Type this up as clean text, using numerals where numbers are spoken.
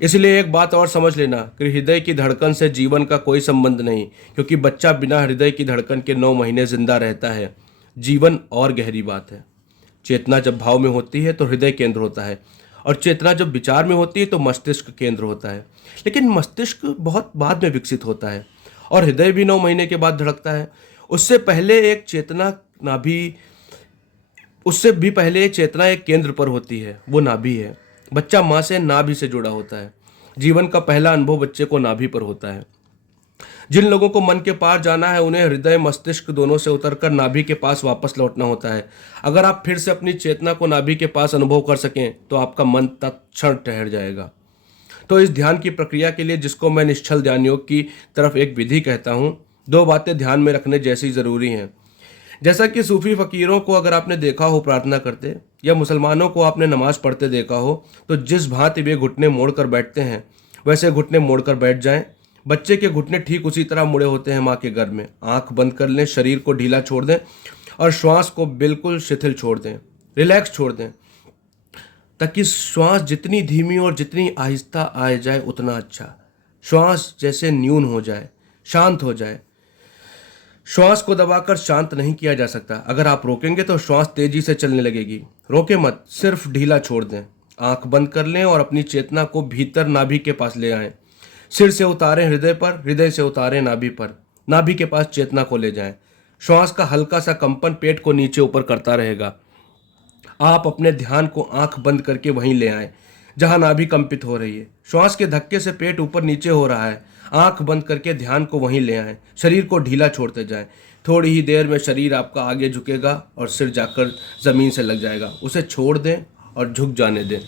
इसलिए एक बात और समझ लेना कि हृदय की धड़कन से जीवन का कोई संबंध नहीं, क्योंकि बच्चा बिना हृदय की धड़कन के 9 महीने जिंदा रहता है। जीवन और गहरी बात है। चेतना जब भाव में होती है तो हृदय केंद्र होता है, और चेतना जब विचार में होती है तो मस्तिष्क केंद्र होता है। लेकिन मस्तिष्क बहुत बाद में विकसित होता है, और हृदय भी 9 महीने के बाद धड़कता है। उससे पहले एक चेतना नाभि उससे भी पहले चेतना एक केंद्र पर होती है, वो नाभि है। बच्चा माँ से नाभि से जुड़ा होता है। जीवन का पहला अनुभव बच्चे को नाभि पर होता है। जिन लोगों को मन के पार जाना है उन्हें हृदय मस्तिष्क दोनों से उतरकर नाभि के पास वापस लौटना होता है। अगर आप फिर से अपनी चेतना को नाभि के पास अनुभव कर सकें तो आपका मन तत्क्षण ठहर जाएगा। तो इस ध्यान की प्रक्रिया के लिए, जिसको मैं निश्चल ध्यान योग की तरफ एक विधि कहता हूँ, 2 बातें ध्यान में रखने जैसी ज़रूरी हैं। जैसा कि सूफी फकीरों को अगर आपने देखा हो प्रार्थना करते, या मुसलमानों को आपने नमाज पढ़ते देखा हो, तो जिस भांति वे घुटने मोड़कर बैठते हैं वैसे घुटने मोड़कर बैठ जाएं। बच्चे के घुटने ठीक उसी तरह मुड़े होते हैं माँ के गर्भ में। आंख बंद कर लें, शरीर को ढीला छोड़ दें और श्वास को बिल्कुल शिथिल छोड़ दें, रिलैक्स छोड़ दें, ताकि श्वास जितनी धीमी और जितनी आहिस्ता आ जाए उतना अच्छा। श्वास जैसे न्यून हो जाए, शांत हो जाए। श्वास को दबाकर शांत नहीं किया जा सकता। अगर आप रोकेंगे तो श्वास तेजी से चलने लगेगी। रोके मत, सिर्फ ढीला छोड़ दें। आंख बंद कर लें और अपनी चेतना को भीतर नाभि के पास ले आएं। सिर से उतारें हृदय पर, हृदय से उतारें नाभि पर, नाभि के पास चेतना को ले जाएं। श्वास का हल्का सा कंपन पेट को नीचे ऊपर करता रहेगा। आप अपने ध्यान को आंख बंद करके वहीं ले आएं जहां नाभि कंपित हो रही है। श्वास के धक्के से पेट ऊपर नीचे हो रहा है। आंख बंद करके ध्यान को वहीं ले आएं। शरीर को ढीला छोड़ते जाएं। थोड़ी ही देर में शरीर आपका आगे झुकेगा और सिर जाकर जमीन से लग जाएगा। उसे छोड़ दें और झुक जाने दें।